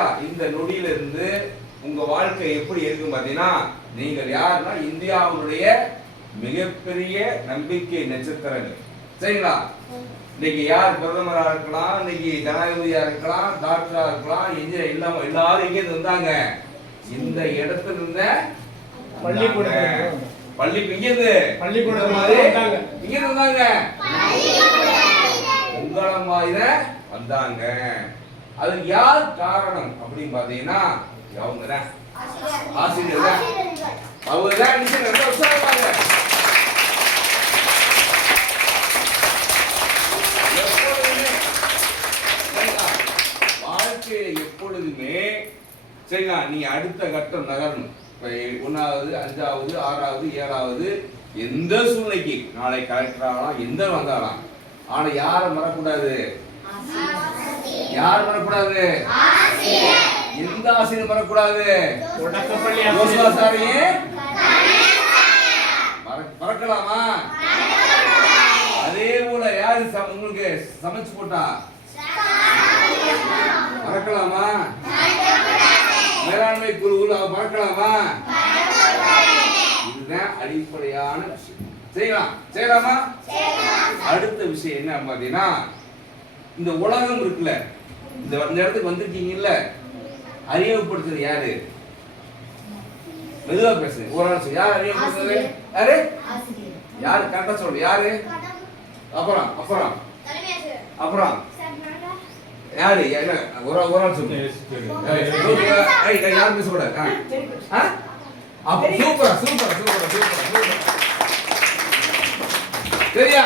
சரிங்களா? இந்த நொடியில இருந்து உங்க வாழ்க்கை எப்படி இருக்கும் பாத்தீங்கன்னா, நீங்கள் யாருன்னா இந்தியாவுடைய மிகப்பெரிய நம்பிக்கை நட்சத்திரங்கள். சரிங்களா? இன்னைக்கு யார் பிரதமரா இருக்கலாம், இன்னைக்கு ஜனாதிபதியா இருக்கலாம், டாக்டரா இருக்கலாம், இன்ஜினியர் இல்லாம எல்லாரும் எங்க இருந்து வந்தாங்க? இந்த இடத்துல இருந்த பள்ளிக்கு இங்க இருந்து பள்ளிக்கூடம் இங்க இருந்து வந்தாங்க, உங்கள மாதிரி வந்தாங்க. அது யார் காரணம் அப்படின்னு பாத்தீங்கன்னா அவங்க தான், ஆசிரியர் தான். அவங்க தான் உற்சாகமாக வாழ்க்கையில எப்பொழுதுமே சரிங்களா, நீ அடுத்த கட்டம் நகரணும். 1வது 5வது 6வது 7வது எந்த சூழ்நிலைக்கு நாளை கலெக்டர் ஆகலாம், எந்த வந்தாலாம். ஆனா யாரை மறக்கூடாது? யார் மறக்கூடாது? எந்த ஆசிரியர் மறக்கூடாது? மறக்கலாமா? அதே போல யாரு உங்களுக்கு சமைச்சு போட்டா மறக்கலாமா? மேலாண்மை குழு மறக்கலாமா? இதுதான் அடிப்படையான விஷயம். செய்யலாமா? அடுத்த விஷயம் என்ன பாத்தீங்கன்னா, இந்த உலகம் இருக்குல்ல, இந்த இடத்துக்கு வந்திருக்கீங்கல்ல, அறிமுகப்படுத்துறது யாரு? மெதுவா பேசுங்க. ஒரு ஆள் யார் அறிமுகப்படுத்துறது? யாரு? யாரு கரெக்டா சொல்லு. யாரு? அப்புறம் யாரு? ஒரு ஆள் சொல்லு. யாரும் பேசக்கூடாது. சூப்பரா சரியா?